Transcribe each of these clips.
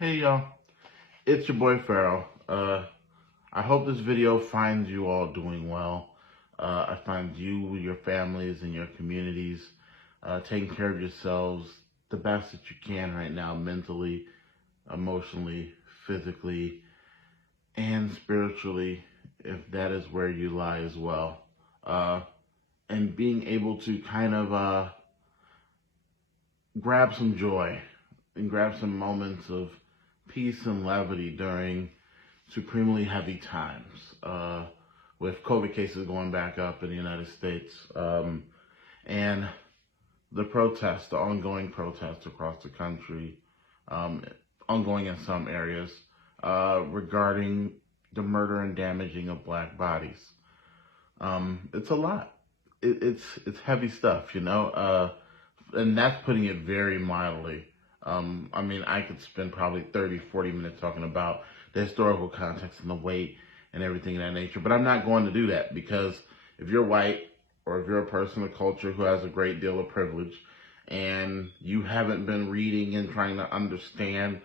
Hey y'all, it's your boy Farrell. I hope this video finds you all doing well. I find you, your families, and your communities taking care of yourselves the best that you can right now, mentally, emotionally, physically, and spiritually, if that is where you lie as well. Uh, and being able to kind of grab some joy and grab some moments of peace and levity during supremely heavy times, with COVID cases going back up in the United States, and the ongoing protests across the country, um, ongoing in some areas, regarding the murder and damaging of black bodies. It's a lot. It's heavy stuff, and that's putting it very mildly. I mean, I could spend probably 30, 40 minutes talking about the historical context and the weight and everything of that nature, but I'm not going to do that because if you're white or if you're a person of culture who has a great deal of privilege and you haven't been reading and trying to understand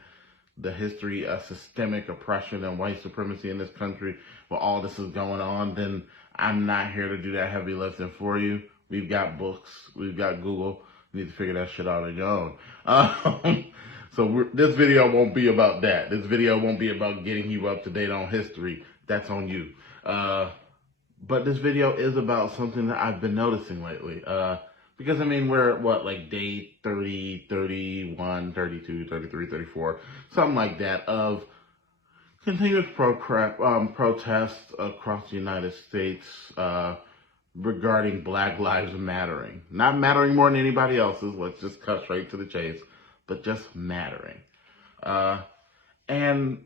the history of systemic oppression and white supremacy in this country while all this is going on, then I'm not here to do that heavy lifting for you. We've got books, we've got Google. You need to figure that shit out on your own. So this video won't be about that. This video won't be about getting you up to date on history. That's on you. But this video is about something that I've been noticing lately. Because, I mean, we're at, like, day 30, 31, 32, 33, 34, something like that, of continuous protests across the United States regarding Black Lives Mattering. Not mattering more than anybody else's, let's just cut straight to the chase, but just mattering. And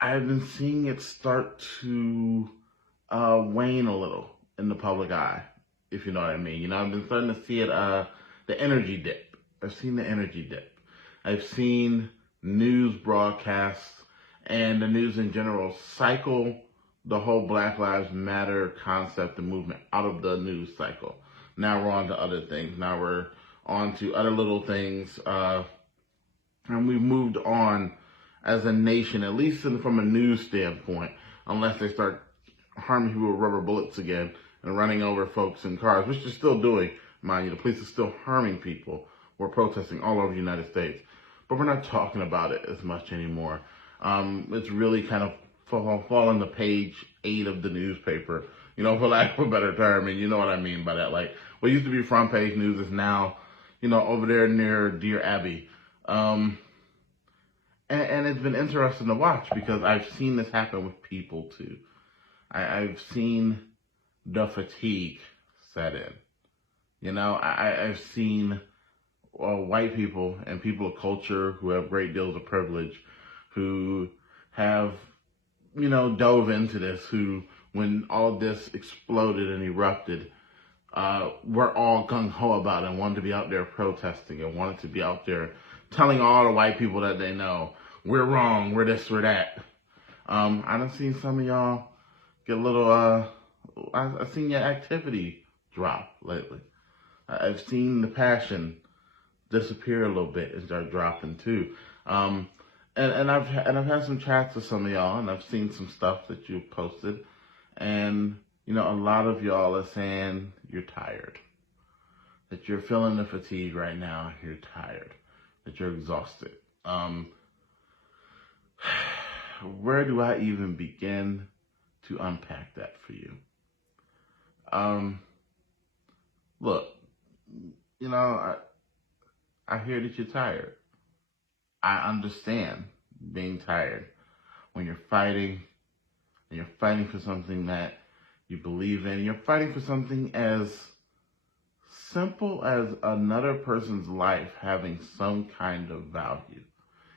I've been seeing it start to wane a little in the public eye, if you know what I mean. I've been starting to see it, the energy dip. I've seen the energy dip. I've seen news broadcasts and the news in general cycle the whole Black Lives Matter concept and movement out of the news cycle. Now we're on to other things. Now we're on to other little things. And we've moved on as a nation, at least from a news standpoint, unless they start harming people with rubber bullets again and running over folks in cars, which they're still doing, mind you. The police are still harming people. We're protesting all over the United States. But we're not talking about it as much anymore. It's really kind of fallen to page 8 of the newspaper, for lack of a better term, and you know what I mean by that. Like, what used to be front page news is now, over there near Dear Abby. And it's been interesting to watch because I've seen this happen with people too. I've seen the fatigue set in. I've seen white people and people of culture who have great deals of privilege who have, dove into this, who, when all this exploded and erupted, were all gung-ho about it and wanted to be out there protesting and wanted to be out there telling all the white people that they know, we're wrong, we're this, we're that. I done seen some of y'all get a little, I've seen your activity drop lately. I've seen the passion disappear a little bit and start dropping too. And I've had some chats with some of y'all, and I've seen some stuff that you've posted, and a lot of y'all are saying you're tired, that you're feeling the fatigue right now, you're tired, that you're exhausted. Where do I even begin to unpack that for you? Look, I hear that you're tired. I understand being tired when you're fighting, and you're fighting for something that you believe in. You're fighting for something as simple as another person's life having some kind of value,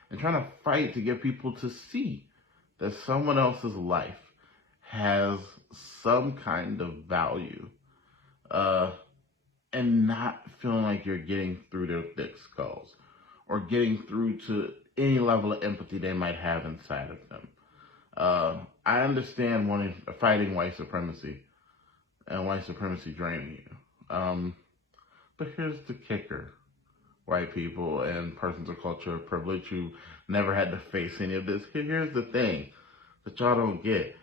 and trying to fight to get people to see that someone else's life has some kind of value, and not feeling like you're getting through their thick skulls or getting through to any level of empathy they might have inside of them. I understand fighting white supremacy and white supremacy draining you. But here's the kicker, white people and persons of culture of privilege who never had to face any of this. Here's the thing that y'all don't get.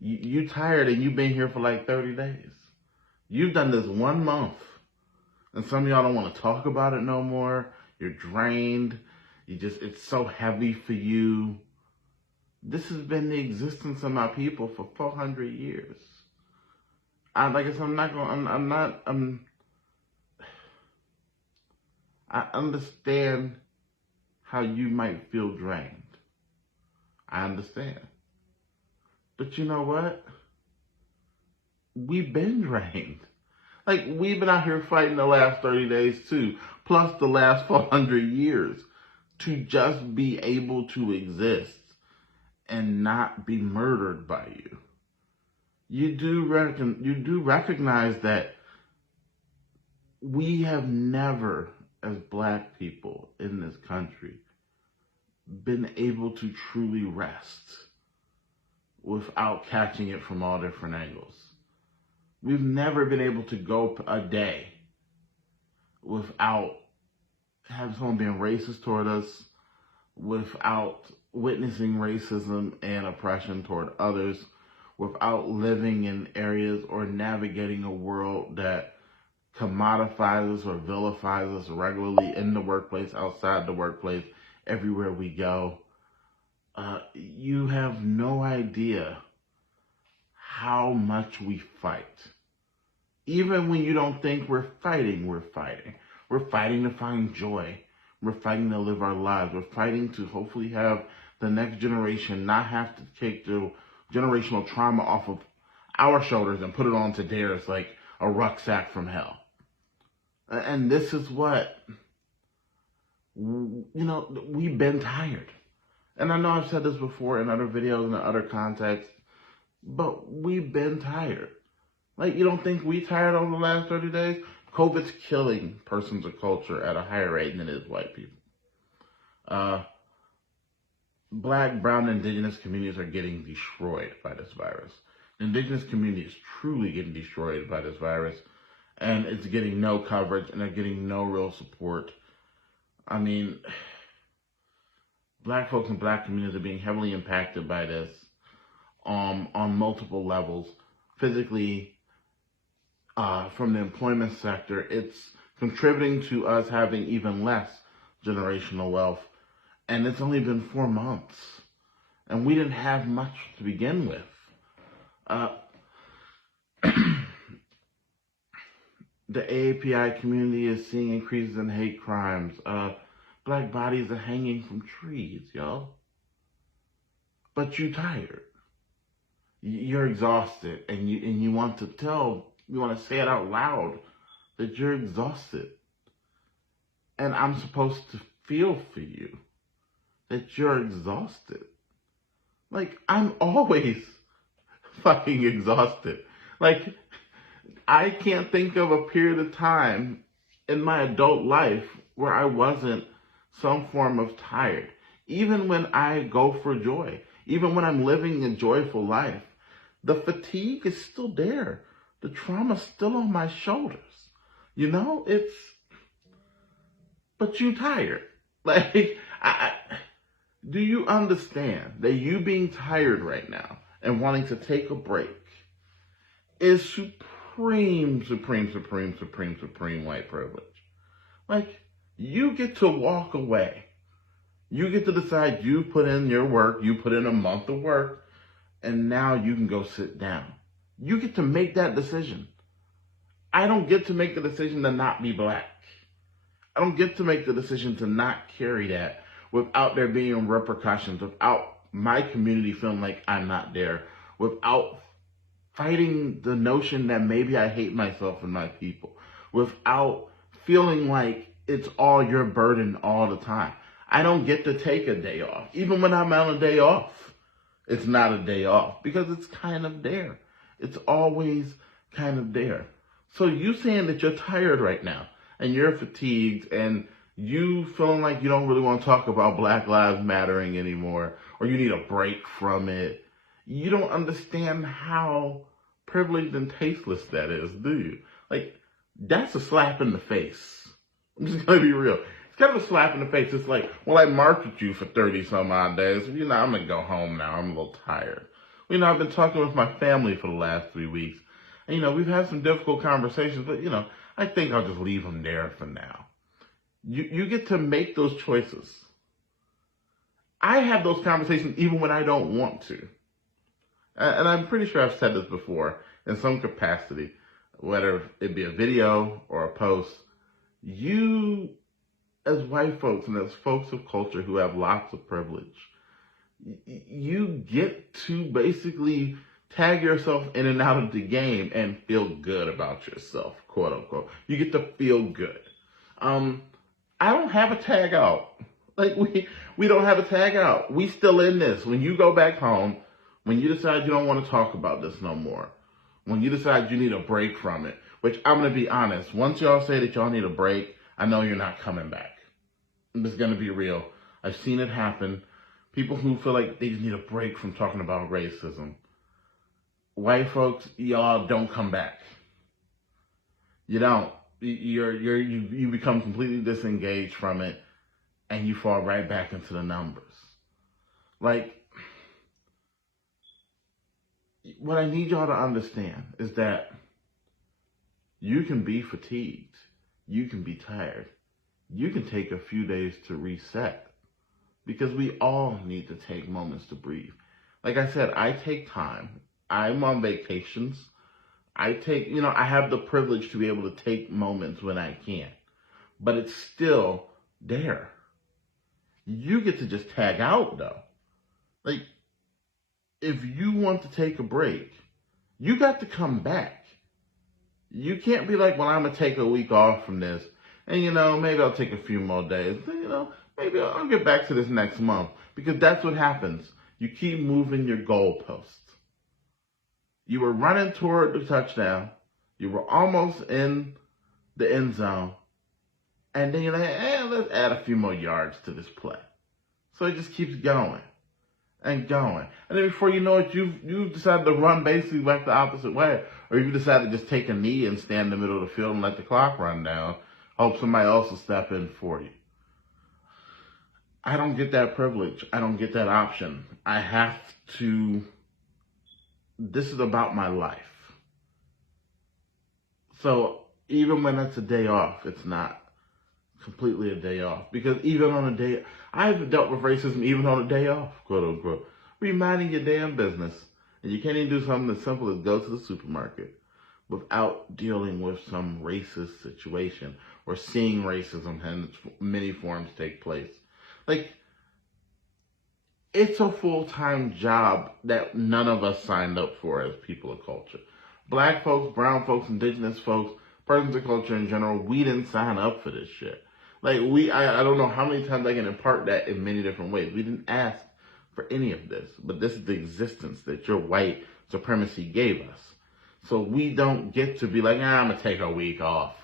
You tired and you've been here for like 30 days. You've done this 1 month. And some of y'all don't want to talk about it no more. You're drained. It's so heavy for you. This has been the existence of my people for 400 years. I understand how you might feel drained. I understand. But you know what? We've been drained. Like, we've been out here fighting the last 30 days too, plus the last 400 years, to just be able to exist and not be murdered by you. You do recognize that we have never, as black people in this country, been able to truly rest without catching it from all different angles. We've never been able to go a day without having someone being racist toward us, without witnessing racism and oppression toward others, without living in areas or navigating a world that commodifies us or vilifies us regularly in the workplace, outside the workplace, everywhere we go. You have no idea how much we fight. Even when you don't think we're fighting, we're fighting. We're fighting to find joy. We're fighting to live our lives. We're fighting to hopefully have the next generation not have to take the generational trauma off of our shoulders and put it onto theirs like a rucksack from hell. And this is what, we've been tired. And I know I've said this before in other videos and in other contexts, but we've been tired. Like, you don't think we tired over the last 30 days? COVID's killing persons of culture at a higher rate than it is white people. Black, brown, and indigenous communities are getting destroyed by this virus. The indigenous community is truly getting destroyed by this virus, and it's getting no coverage, and they're getting no real support. I mean, black folks and black communities are being heavily impacted by this on multiple levels. Physically, from the employment sector, it's contributing to us having even less generational wealth. And it's only been 4 months. And we didn't have much to begin with. The AAPI community is seeing increases in hate crimes. Black bodies are hanging from trees, y'all. But you're tired. You're exhausted, and you want to say it out loud that you're exhausted. And I'm supposed to feel for you that you're exhausted. Like, I'm always fucking exhausted. Like, I can't think of a period of time in my adult life where I wasn't some form of tired. Even when I go for joy, even when I'm living a joyful life, the fatigue is still there. The trauma's still on my shoulders. But you're tired. Like, do you understand that you being tired right now and wanting to take a break is supreme white privilege? Like, you get to walk away. You get to decide you put in your work, you put in a month of work, and now you can go sit down. You get to make that decision. I don't get to make the decision to not be black. I don't get to make the decision to not carry that without there being repercussions, without my community feeling like I'm not there, without fighting the notion that maybe I hate myself and my people, without feeling like it's all your burden all the time. I don't get to take a day off. Even when I'm on a day off, it's not a day off because it's kind of there. It's always kind of there. So you saying that you're tired right now and you're fatigued and you feeling like you don't really want to talk about Black Lives Mattering anymore, or you need a break from it, you don't understand how privileged and tasteless that is, do you? Like, that's a slap in the face. I'm just going to be real. It's kind of a slap in the face. It's like, well, I marked with you for 30 some odd days. I'm going to go home now. I'm a little tired. I've been talking with my family for the last 3 weeks. And, we've had some difficult conversations, but, I think I'll just leave them there for now. You get to make those choices. I have those conversations even when I don't want to. And I'm pretty sure I've said this before in some capacity, whether it be a video or a post. You, as white folks and as folks of culture who have lots of privilege, you get to basically tag yourself in and out of the game and feel good about yourself, quote unquote. You get to feel good. I don't have a tag out. Like we don't have a tag out. We still in this. When you go back home, when you decide you don't want to talk about this no more, when you decide you need a break from it, which I'm going to be honest, once y'all say that y'all need a break, I know you're not coming back. I'm just going to be real. I've seen it happen. People who feel like they just need a break from talking about racism. White folks, y'all don't come back. You don't. You become completely disengaged from it, and you fall right back into the numbers. Like, what I need y'all to understand is that you can be fatigued. You can be tired. You can take a few days to reset, because we all need to take moments to breathe. Like I said, I take time. I'm on vacations. I have the privilege to be able to take moments when I can, but it's still there. You get to just tag out though. Like, if you want to take a break, you got to come back. You can't be like, well, I'm going to take a week off from this, and maybe I'll take a few more days. Maybe I'll get back to this next month, because that's what happens. You keep moving your goalposts. You were running toward the touchdown. You were almost in the end zone. And then you're like, let's add a few more yards to this play. So it just keeps going and going. And then before you know it, you've decided to run basically back the opposite way. Or you decided to just take a knee and stand in the middle of the field and let the clock run down. Hope somebody else will step in for you. I don't get that privilege. I don't get that option. I have to... This is about my life. So even when it's a day off, it's not completely a day off. Because even on a day, I've dealt with racism even on a day off, quote unquote. Reminding your damn business. And you can't even do something as simple as go to the supermarket without dealing with some racist situation or seeing racism in its many forms take place. Like, it's a full-time job that none of us signed up for as people of culture. Black folks, brown folks, indigenous folks, persons of culture in general, we didn't sign up for this shit. Like, I don't know how many times I can impart that in many different ways. We didn't ask for any of this, but this is the existence that your white supremacy gave us. So we don't get to be like, I'm going to take a week off.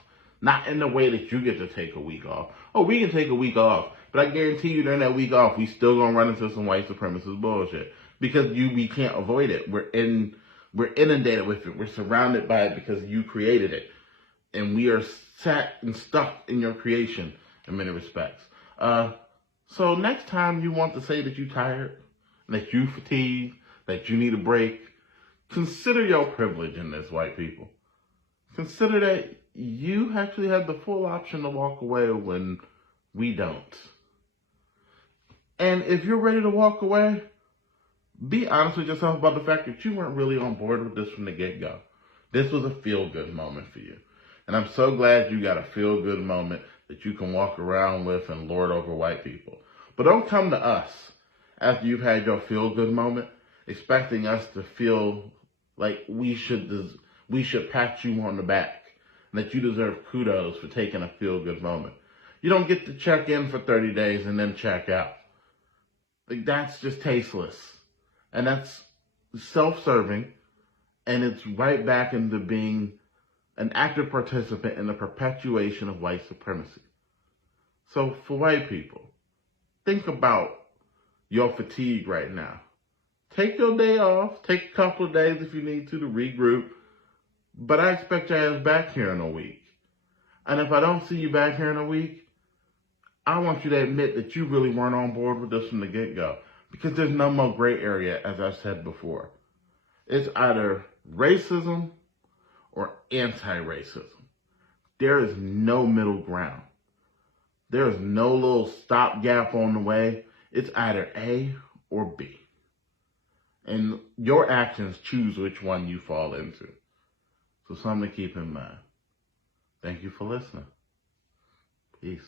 Not in the way that you get to take a week off. Oh, we can take a week off. But I guarantee you during that week off, we still gonna run into some white supremacist bullshit. Because we can't avoid it. We're inundated with it. We're surrounded by it because you created it. And we are sat and stuck in your creation in many respects. So next time you want to say that you're tired, that you fatigued, that you need a break, consider your privilege in this, white people. Consider that you actually have the full option to walk away when we don't. And if you're ready to walk away, be honest with yourself about the fact that you weren't really on board with this from the get-go. This was a feel-good moment for you. And I'm so glad you got a feel-good moment that you can walk around with and lord over white people. But don't come to us after you've had your feel-good moment expecting us to feel like we should pat you on the back and that you deserve kudos for taking a feel-good moment. You don't get to check in for 30 days and then check out. Like, that's just tasteless. And that's self-serving. And it's right back into being an active participant in the perpetuation of white supremacy. So for white people, think about your fatigue right now. Take your day off. Take a couple of days if you need to regroup. But I expect your ass back here in a week. And if I don't see you back here in a week, I want you to admit that you really weren't on board with this from the get-go. Because there's no more gray area, as I said before. It's either racism or anti-racism. There is no middle ground. There is no little stopgap on the way. It's either A or B. And your actions choose which one you fall into. So something to keep in mind. Thank you for listening. Peace.